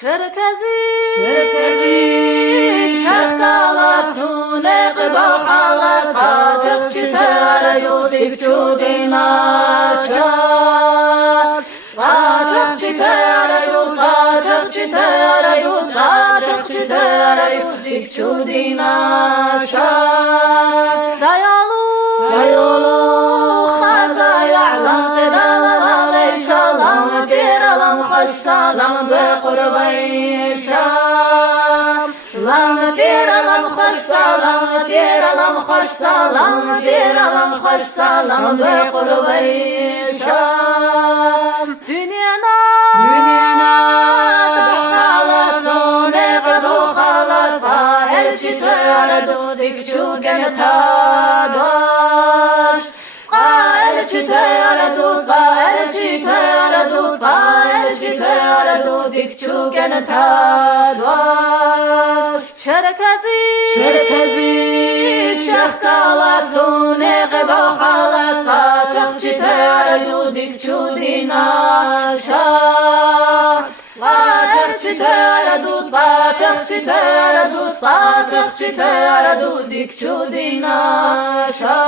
Çerkezi çerkala sune qbakhala satık çitara yudik çudinaşa satık çitara yudik çudinaşa sayalu khaza ya'lam qidala inşallah diralam hoş salam be qurbayşa diralam hoş salam be qurbayşa dünyana qalatune qalat fa elçi töre dik çugen tadaş elçi töre dik çugen tadaş çerkezi çerkalatune qalat fa töre dik çudinaşa dik çudinaşa